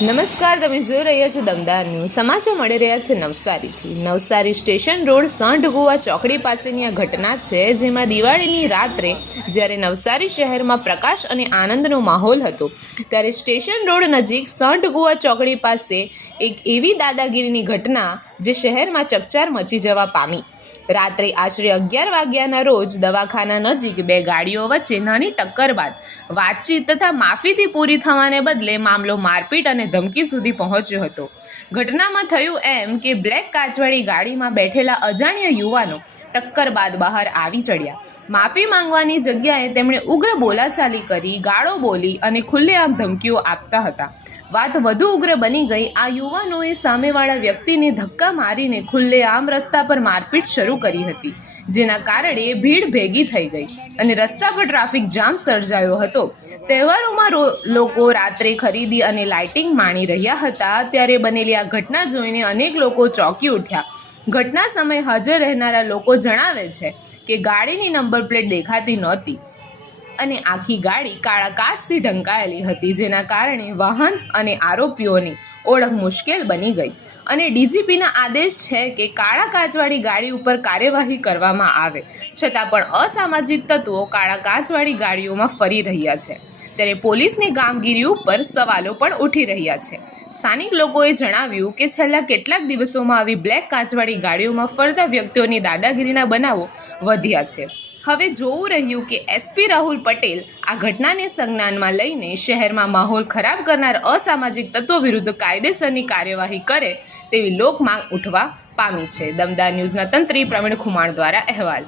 નમસ્કાર, તમે જોઈ રહ્યા છો દમદાર ન્યૂઝ. સમાચાર મળી રહ્યા છે નવસારીથી. નવસારી સ્ટેશન રોડ સંઢ ગોવા ચોકડી પાસેની આ ઘટના છે, જેમાં દિવાળીની રાત્રે જ્યારે નવસારી શહેરમાં પ્રકાશ અને આનંદનો માહોલ હતો, ત્યારે સ્ટેશન રોડ નજીક સંઢ ગોવા ચોકડી પાસે એક એવી દાદાગીરીની ઘટના જે શહેરમાં ચકચાર મચી જવા પામી. રાત્રે આશરે અગિયાર વાગ્યાના રોજ દવાખાના નજીક બે ગાડીઓ વચ્ચે નાની ટક્કર બાદ વાતચીત તથા માફીથી પૂરી થવાને બદલે મામલો મારપીટ અને ધમકી સુધી પહોંચ્યો હતો. ઘટનામાં થયું એમ કે બ્લેક કાચવાળી ગાડીમાં બેઠેલા અજાણ્યા યુવાનો ટક્કર બાદ બહાર આવી ચડ્યા. માફી માંગવાની જગ્યાએ તેમણે ઉગ્ર બોલાચાલી કરી, ગાળો બોલી અને ખુલ્લેઆમ ધમકીઓ આપતા હતા. વાત વધુ ઉગ્ર બની ગઈ. આ યુવાનોએ સામેવાળા વ્યક્તિને ધક્કા મારીને ખુલ્લેઆમ રસ્તા પર મારપીટ શરૂ કરી હતી, જેના કારણે ભીડ ભેગી થઈ ગઈ અને રસ્તા પર ટ્રાફિક જામ સર્જાયો હતો. તહેવારોમાં લોકો રાત્રે ખરીદી અને લાઇટિંગ માણી રહ્યા હતા, ત્યારે બનેલી આ ઘટના જોઈને અનેક લોકો ચોંકી ઉઠ્યા. ઘટના સમયે હાજર રહેનારા લોકો જણાવે છે કે ગાડીની નંબર પ્લેટ દેખાતી નહોતી. અને આખી ગાડી કાળા કાચથી ઢંકાયેલી હતી, જેના કારણે વાહન અને આરોપીઓની ઓળખ મુશ્કેલ બની ગઈ. અને ડીજીપીના આદેશ છે કે કાળા કાચવાળી ગાડી ઉપર કાર્યવાહી કરવામાં આવે, છતાં પણ અસામાજિક તત્વો કાળા કાચવાળી ગાડીઓમાં ફરી રહ્યા છે. ત્યારે પોલીસની કામગીરી ઉપર સવાલો પણ ઉઠી રહ્યા છે. સ્થાનિક લોકોએ જણાવ્યું કે છેલ્લા કેટલાક દિવસોમાં આવી બ્લેક કાચવાળી ગાડીઓમાં ફરતા વ્યક્તિઓની દાદાગીરીના બનાવો વધ્યા છે. હવે જોવું રહ્યું કે એસપી રાહુલ પટેલ આ ઘટનાને સંજ્ઞાનમાં લઈને શહેરમાં માહોલ ખરાબ કરનાર અસામાજિક તત્વો વિરુદ્ધ કાયદેસરની કાર્યવાહી કરે તેવી લોકમાંગ ઉઠવા પામી છે. દમદાર ન્યૂઝના તંત્રી પ્રવીણ ખુમાણ દ્વારા અહેવાલ.